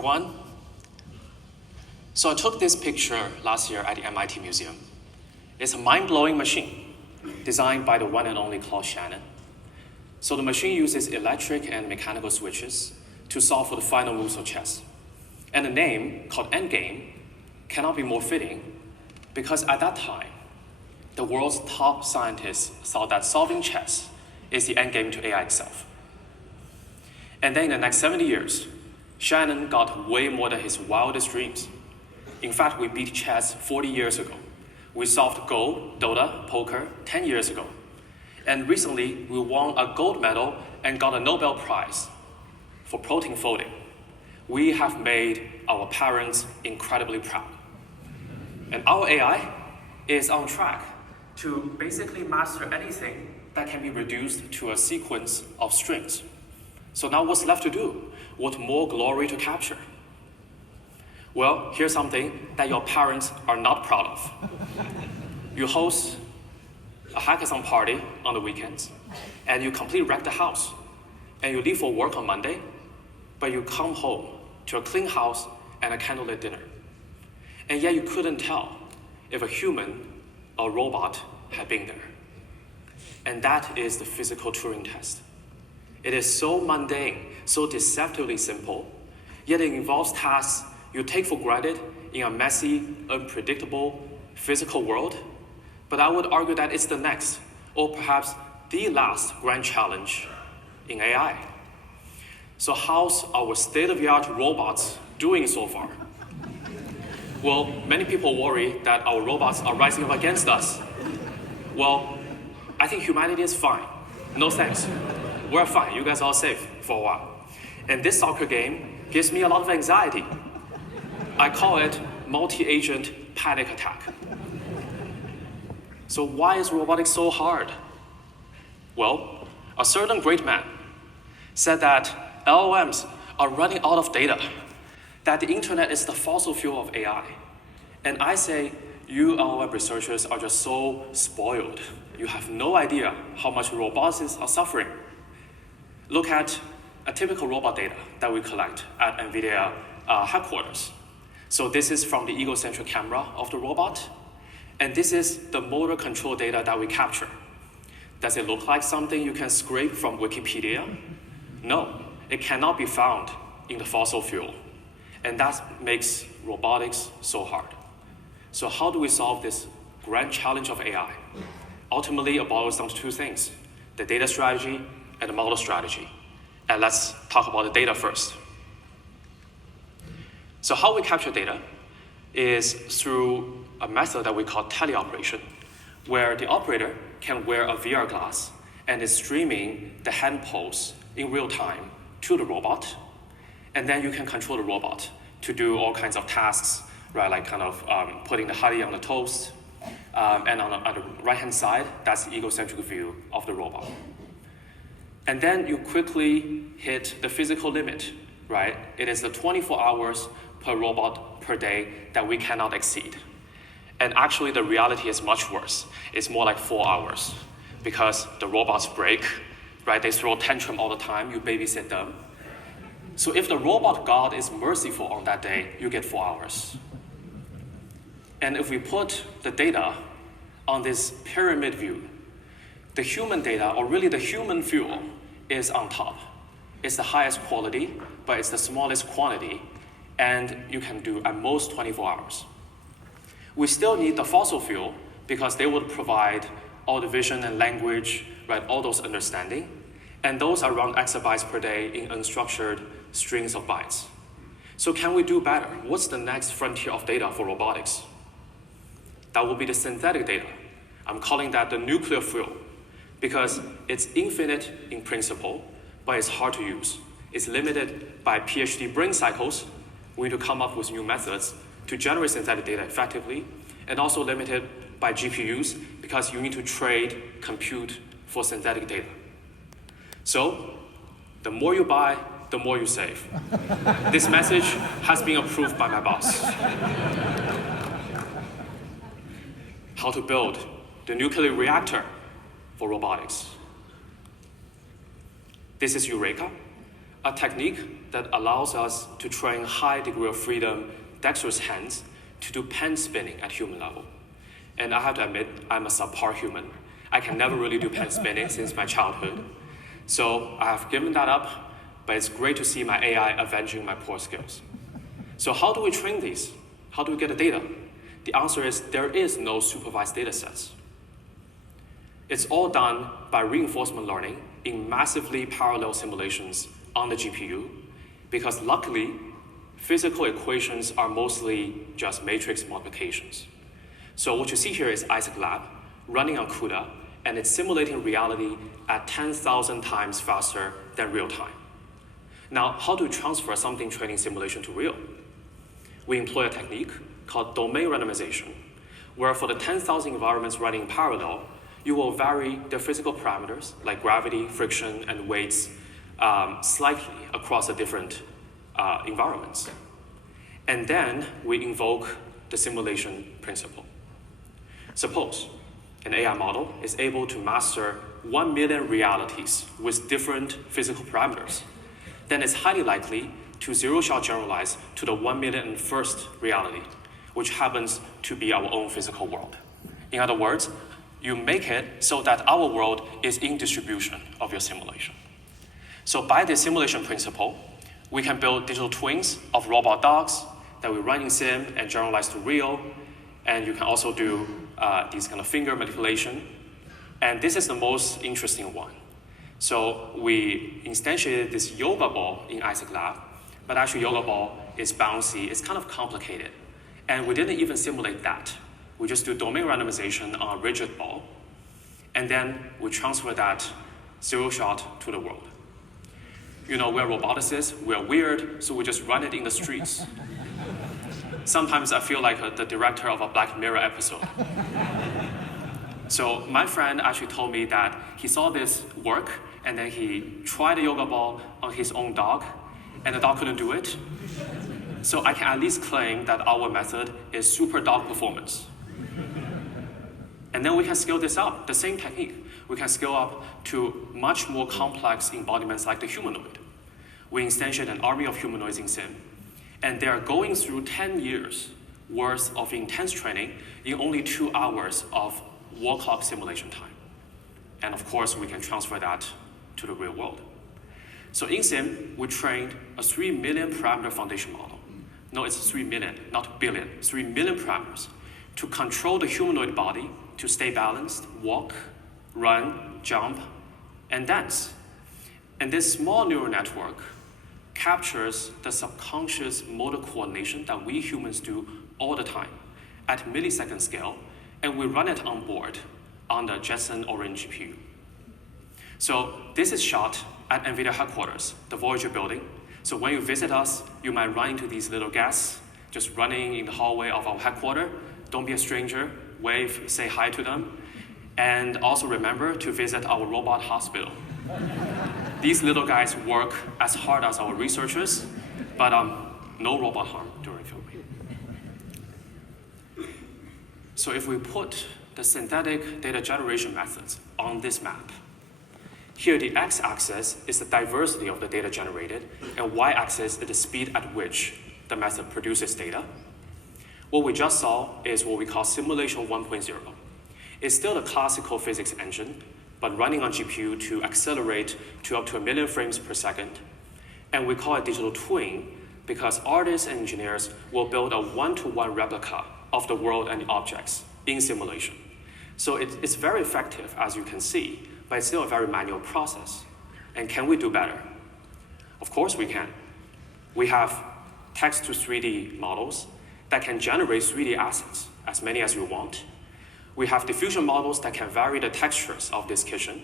everyone. So I took this picture last year at the MIT Museum. It's a mind-blowing machine designed by the one and only Claude Shannon. So the machine uses electric and mechanical switches to solve for the final moves of chess. And the name, called Endgame, cannot be more fitting because at that time, the world's top scientists thought that solving chess is the endgame to AI itself. And then in the next 70 years, Shannon got way more than his wildest dreams. In fact, we beat chess 40 years ago. We solved Go, Dota, poker 10 years ago. And recently, we won a gold medal and got a Nobel Prize for protein folding. We have made our parents incredibly proud. And our AI is on track to basically master anything that can be reduced to a sequence of strings. So now what's left to do? What more glory to capture? Well, here's something that your parents are not proud of. You host a hackathon party on the weekends, and you completely wreck the house. And you leave for work on Monday, but you come home to a clean house and a candlelit dinner. And yet you couldn't tell if a human or robot had been there. And that is the physical Turing test. It is so mundane, so deceptively simple, yet it involves tasks you take for granted in a messy, unpredictable physical world. But I would argue that it's the next, or perhaps the last grand challenge in AI. So how's our state-of-the-art robots doing so far? Well, many people worry that our robots are rising up against us. Well, I think humanity is fine. No thanks. We're fine. You guys are safe for a while. And this soccer game gives me a lot of anxiety. I call it multi-agent panic attack. So why is robotics so hard? Well, a certain great man said that LLMs are running out of data, that the internet is the fossil fuel of AI. And I say, you LLM researchers are just so spoiled. You have no idea how much robots are suffering. Look at a typical robot data that we collect at NVIDIA headquarters. So this is from the egocentric camera of the robot, and this is the motor control data that we capture. Does it look like something you can scrape from Wikipedia? No, it cannot be found in the fossil fuel. And that makes robotics so hard. So how do we solve this grand challenge of AI? Ultimately, it boils down to two things: the data strategy and the model strategy. And let's talk about the data first. So how we capture data is through a method that we call teleoperation, where the operator can wear a VR glass and is streaming the hand pose in real time to the robot. And then you can control the robot to do all kinds of tasks, right? Like kind of putting the honey on the toast. And on the right-hand side, that's the egocentric view of the robot. And then you quickly hit the physical limit, right? It is the 24 hours per robot per day that we cannot exceed. And actually, the reality is much worse. It's more like 4 hours because the robots break, right? They throw tantrum all the time. You babysit them. So if the robot god is merciful on that day, you get 4 hours. And if we put the data on this pyramid view, the human data, or really the human fuel, is on top. It's the highest quality, but it's the smallest quantity, and you can do at most 24 hours. We still need the fossil fuel because they would provide all the vision and language, right, all those understanding, and those are around exabytes per day in unstructured strings of bytes. So can we do better? What's the next frontier of data for robotics? That will be the synthetic data. I'm calling that the nuclear fuel because it's infinite in principle, but it's hard to use. It's limited by PhD brain cycles. We need to come up with new methods to generate synthetic data effectively, and also limited by GPUs because you need to trade compute for synthetic data. So the more you buy, the more you save. This message has been approved by my boss. How to build the nuclear reactor for robotics. This is Eureka. a technique that allows us to train high degree of freedom dexterous hands to do pen spinning at human level. And I have to admit, I'm a subpar human. I can never really do pen spinning since my childhood. So I have given that up, but it's great to see my AI avenging my poor skills. So how do we train these? How do we get the data? The answer is there is no supervised data sets. It's all done by reinforcement learning in massively parallel simulations on the GPU, because luckily, physical equations are mostly just matrix multiplications. So what you see here is Isaac Lab running on CUDA, and it's simulating reality at 10,000 times faster than real time. Now, how do we transfer something training simulation to real? We employ a technique called domain randomization, where for the 10,000 environments running in parallel, you will vary the physical parameters like gravity, friction, and weights slightly across the different environments. And then we invoke the simulation principle. Suppose an AI model is able to master 1 million realities with different physical parameters. Then it's highly likely to zero-shot generalize to the 1,000,001st reality, which happens to be our own physical world. In other words, you make it so that our world is in distribution of your simulation. So by this simulation principle, we can build digital twins of robot dogs that we run in sim and generalize to real. And you can also do these kind of finger manipulation. And this is the most interesting one. So we instantiated this yoga ball in Isaac Lab, but actually yoga ball is bouncy, it's kind of complicated. And we didn't even simulate that. We just do domain randomization on a rigid ball, and then we transfer that zero shot to the world. You know, we're roboticists, we're weird, so we just run it in the streets. Sometimes I feel like the director of a Black Mirror episode. So my friend actually told me that he saw this work, and then he tried the yoga ball on his own dog, and the dog couldn't do it. So I can at least claim that our method is super dog performance. And then we can scale this up, the same technique. We can scale up to much more complex embodiments like the humanoid. We instantiate an army of humanoids in sim, and they are going through 10 years worth of intense training in only 2 hours of wall clock simulation time. And of course, we can transfer that to the real world. So in sim, we trained a 3 million parameter foundation model. No, it's 3 million, not billion, 3 million parameters to control the humanoid body to stay balanced, walk, run, jump, and dance. And this small neural network captures the subconscious motor coordination that we humans do all the time at millisecond scale, and we run it on board on the Jetson Orange GPU. So this is shot at NVIDIA headquarters, the Voyager building. So when you visit us, you might run into these little guests just running in the hallway of our headquarters. Don't be a stranger, wave, say hi to them. And also remember to visit our robot hospital. These little guys work as hard as our researchers, but no robot harm during filming. So if we put the synthetic data generation methods on this map, here the x-axis is the diversity of the data generated, and y-axis is the speed at which the method produces data. What we just saw is what we call simulation 1.0. It's still the classical physics engine, but running on GPU to accelerate to up to 1 million frames per second. And we call it digital twin because artists and engineers will build a one-to-one replica of the world and the objects in simulation. So it's very effective, as you can see, but it's still a very manual process. And can we do better? Of course we can. We have text to 3D models that can generate 3D assets, as many as you want. We have diffusion models that can vary the textures of this kitchen,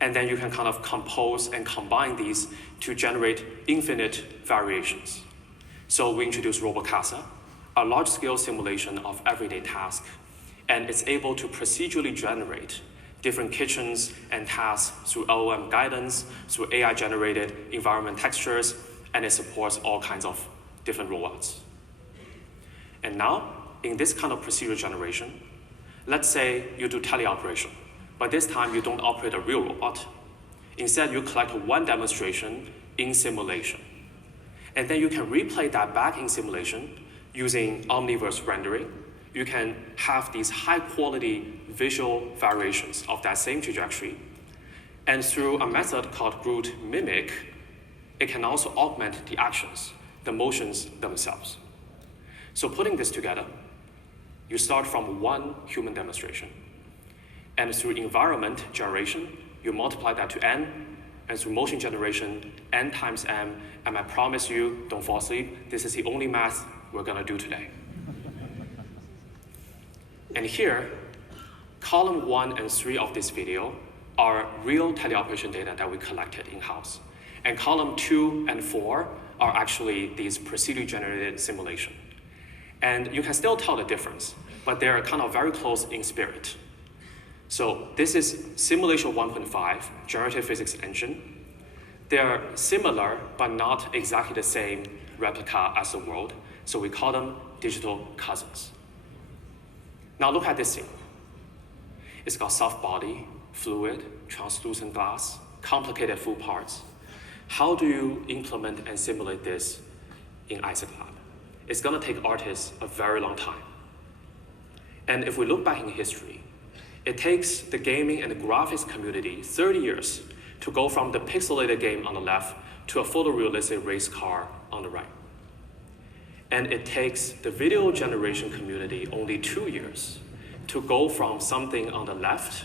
and then you can kind of compose and combine these to generate infinite variations. So we introduced RoboCasa, a large-scale simulation of everyday tasks, and it's able to procedurally generate different kitchens and tasks through LLM guidance, through AI-generated environment textures, and it supports all kinds of different robots. And now, in this kind of procedural generation, let's say you do teleoperation, but this time you don't operate a real robot. Instead, you collect one demonstration in simulation. And then you can replay that back in simulation using omniverse rendering. You can have these high-quality visual variations of that same trajectory. And through a method called GR00T Mimic, it can also augment the actions, the motions themselves. So putting this together, you start from one human demonstration. And through environment generation, you multiply that to n, and through motion generation, n times m, and I promise you, don't fall asleep, this is the only math we're gonna do today. And here, column 1 and 3 of this video are real teleoperation data that we collected in-house. And column 2 and 4 are actually these procedurally generated simulation. And you can still tell the difference, but they're kind of very close in spirit. So this is simulation 1.5, generative physics engine. They're similar, but not exactly the same replica as the world. So we call them digital cousins. Now look at this scene. It's got soft body, fluid, translucent glass, complicated full parts. How do you implement and simulate this in Isaac Lab? It's gonna take artists a very long time. And if we look back in history, it takes the gaming and the graphics community 30 years to go from the pixelated game on the left to a photorealistic race car on the right. And it takes the video generation community only 2 years to go from something on the left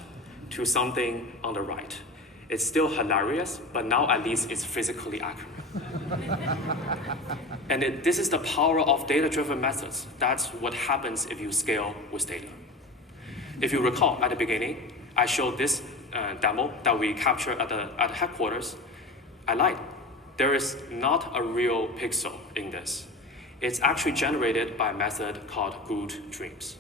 to something on the right. It's still hilarious, but now at least it's physically accurate. And this is the power of data-driven methods. That's what happens if you scale with data. If you recall, at the beginning, I showed this demo that we captured at headquarters. I lied. There is not a real pixel in this. It's actually generated by a method called GR00T Dreams.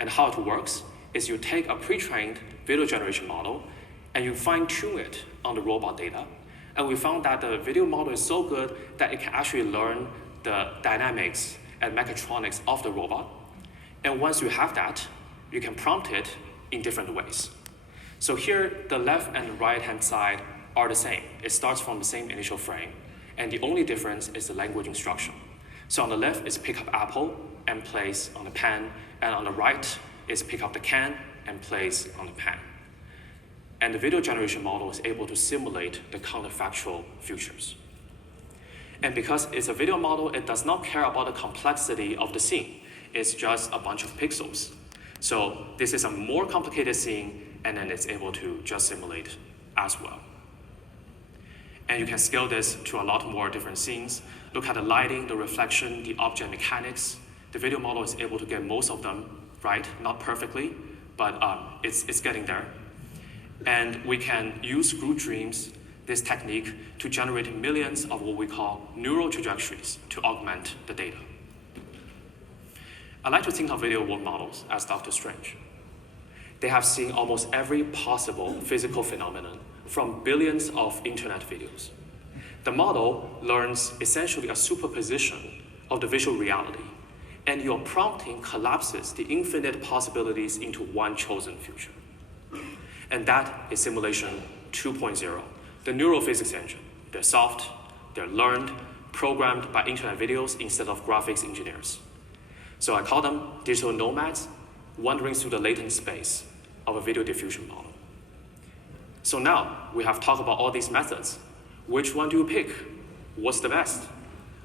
And how it works is you take a pre-trained video generation model and you fine-tune it on the robot data. And we found that the video model is so good that it can actually learn the dynamics and mechatronics of the robot. And once you have that, you can prompt it in different ways. So here, the left and right-hand side are the same. It starts from the same initial frame, and the only difference is the language instruction. So on the left is pick up apple and place on the pen, and on the right is pick up the can and place on the pen. And the video generation model is able to simulate the counterfactual futures. And because it's a video model, it does not care about the complexity of the scene. It's just a bunch of pixels. So this is a more complicated scene, and then it's able to just simulate as well. And you can scale this to a lot more different scenes. Look at the lighting, the reflection, the object mechanics. The video model is able to get most of them right, not perfectly, but it's getting there. And we can use GR00T Dreams, this technique, to generate millions of what we call neural trajectories to augment the data. I like to think of video world models as Dr. Strange. They have seen almost every possible physical phenomenon from billions of internet videos. The model learns essentially a superposition of the visual reality, and your prompting collapses the infinite possibilities into one chosen future. And that is simulation 2.0, the neural physics engine. They're soft, they're learned, programmed by internet videos instead of graphics engineers. So I call them digital nomads wandering through the latent space of a video diffusion model. So now we have talked about all these methods. Which one do you pick? What's the best?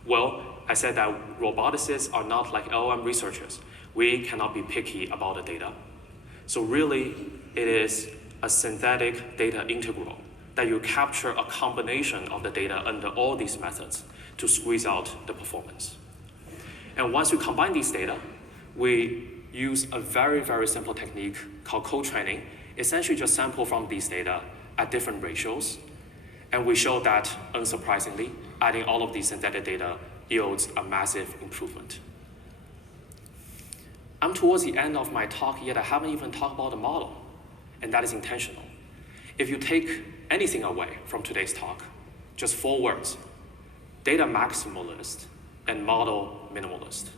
Well, I said that roboticists are not like LLM researchers. We cannot be picky about the data. So really, it is a synthetic data integral that you capture a combination of the data under all these methods to squeeze out the performance. And once we combine these data, we use a very, very simple technique called co-training, essentially just sample from these data at different ratios. And we show that, unsurprisingly, adding all of these synthetic data yields a massive improvement. I'm towards the end of my talk, yet I haven't even talked about the model, and that is intentional. If you take anything away from today's talk, just 4 words: data maximalist and model minimalist.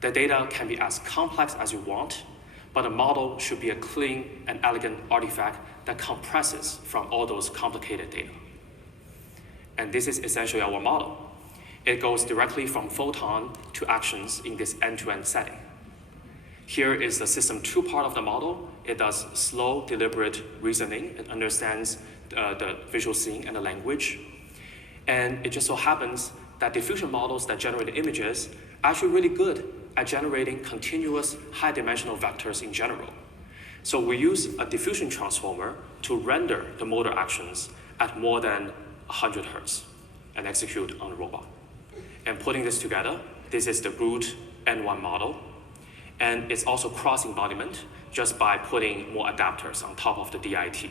The data can be as complex as you want, but the model should be a clean and elegant artifact that compresses from all those complicated data. And this is essentially our model. It goes directly from photon to actions in this end-to-end setting. Here is the system 2 part of the model. It does slow, deliberate reasoning. It understands the visual scene and the language. And it just so happens that diffusion models that generate images are actually really good at generating continuous high-dimensional vectors in general. So we use a diffusion transformer to render the motor actions at more than 100 Hertz and execute on the robot. And putting this together, this is the GR00T N1 model. And it's also cross-embodiment just by putting more adapters on top of the DIT.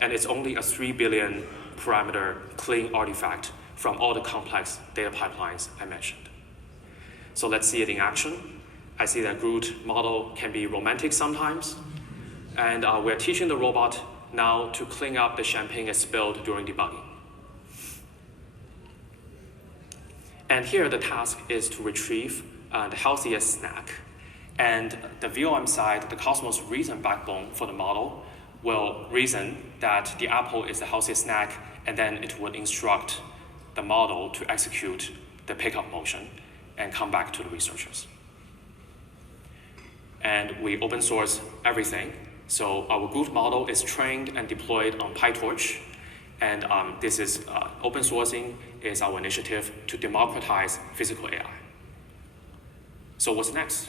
And it's only a 3 billion parameter clean artifact from all the complex data pipelines I mentioned. So let's see it in action. I see that GR00T model can be romantic sometimes. And we're teaching the robot now to clean up the champagne it spilled during debugging. And here the task is to retrieve the healthiest snack. And the VOM side, the Cosmos reason backbone for the model, will reason that the apple is the healthiest snack, and then it would instruct the model to execute the pickup motion and come back to the researchers. And we open source everything. So our GR00T model is trained and deployed on PyTorch. And this is open sourcing is our initiative to democratize physical AI. So what's next?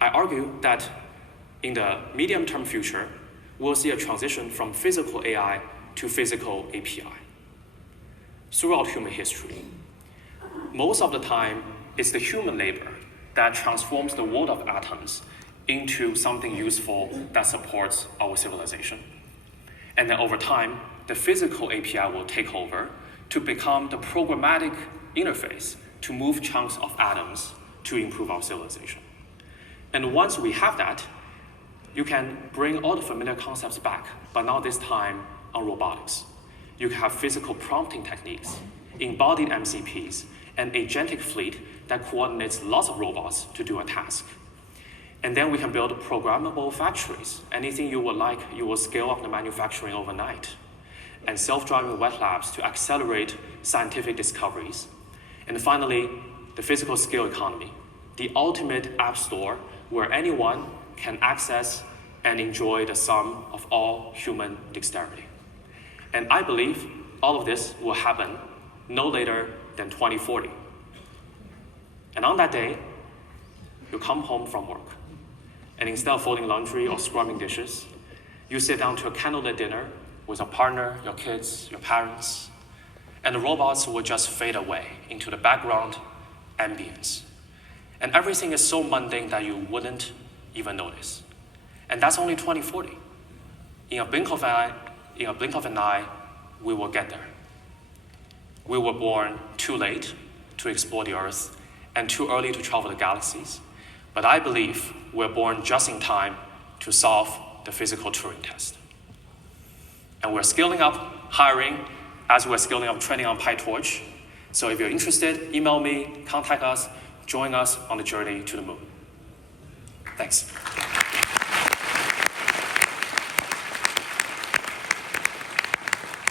I argue that in the medium-term future, we'll see a transition from physical AI to physical API. Throughout human history, most of the time, it's the human labor that transforms the world of atoms into something useful that supports our civilization. And then over time, the physical API will take over to become the programmatic interface to move chunks of atoms to improve our civilization. And once we have that, you can bring all the familiar concepts back, but now this time on robotics. You can have physical prompting techniques, embodied MCPs, and agentic fleet that coordinates lots of robots to do a task. And then we can build programmable factories. Anything you would like, you will scale up the manufacturing overnight. And self-driving wet labs to accelerate scientific discoveries. And finally, the physical scale economy, the ultimate app store where anyone can access and enjoy the sum of all human dexterity. And I believe all of this will happen no later than 2040. And on that day, you come home from work. And instead of folding laundry or scrubbing dishes, you sit down to a candlelit dinner with a partner, your kids, your parents, and the robots will just fade away into the background ambience. And everything is so mundane that you wouldn't even notice. And that's only 2040. In a blink of an eye, we will get there. We were born too late to explore the Earth and too early to travel the galaxies. But I believe we're born just in time to solve the physical Turing test. And we're scaling up hiring as we're scaling up training on PyTorch. So if you're interested, email me, contact us, join us on the journey to the moon. Thanks.